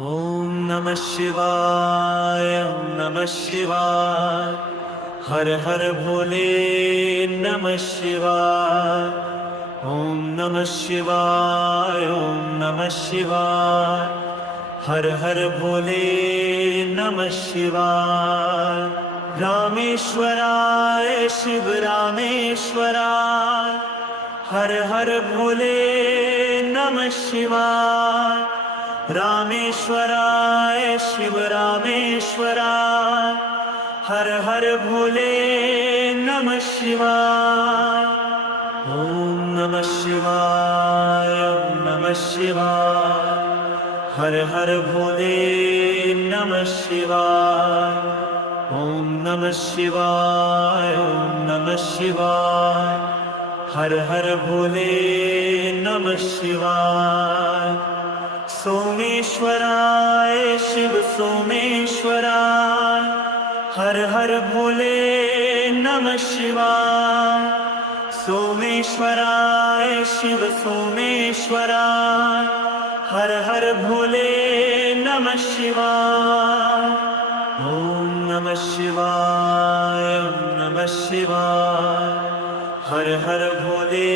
ॐ नमः शिवाय नमः शिवाय। हर हर भोले नमः शिवाय। ॐ नमः शिवाय ॐ नमः शिवाय। हर हर भोले नमः शिवाय। रामेश्वराय शिव रामेश्वराय। हर हर भोले नमः शिवाय। रामेश्वराय शिव रामेश्वराय। हर हर भोले नमः शिवाय। ॐ नमः शिवाय नमः शिवाय। हर हर भोले नमः शिवाय। ॐ नमः शिवाय ॐ नमः शिवाय। हर हर भोले नमः शिवाय। सोमेश्वराय शिव सोमेश्वराय। हर हर भोले नमः शिवाय। सोमेश्वराय शिव सोमेश्वराय। हर हर भोले नमः शिवाय। ॐ नमः शिवाय नमः शिवाय। हर हर भोले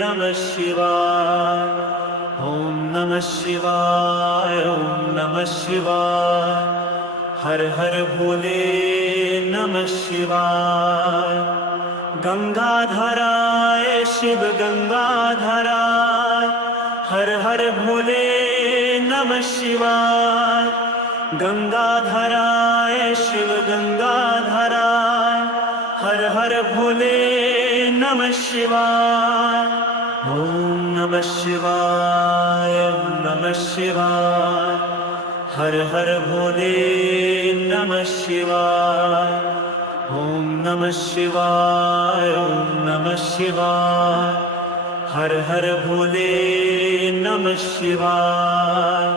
नमः शिवाय। ॐ नमः शिवाय ॐ नमः शिवाय। हर हर भोले नमः शिवाय। गंगाधराय शिव गंगाधराय। हर हर भोले नमः शिवाय। गंगाधराय शिव गंगाधराय। हर हर भोले नमः शिवाय। ॐ नमः शिवाय नमः शिवाय। हर हर भोले नमः शिवाय। ॐ नमः शिवाय ॐ नमः शिवाय। हर हर भोले नमः शिवाय।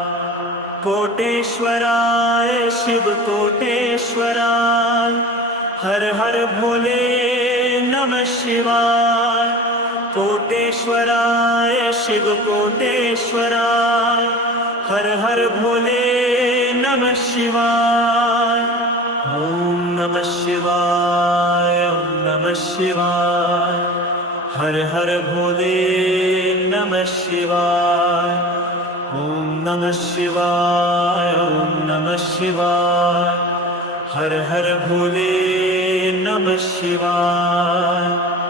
कोटेश्वराय शिव कोटेश्वराय। हर हर भोले नमः शिवाय। कोटेश्वराय शिव कोटेश्वराय। हर हर भोले नमः शिवाय। ॐ नमः शिवाय नमः शिवाय। हर हर भोले नमः शिवाय। ॐ नमः शिवाय ॐ नमः शिवाय। हर हर भोले नमः शिवाय।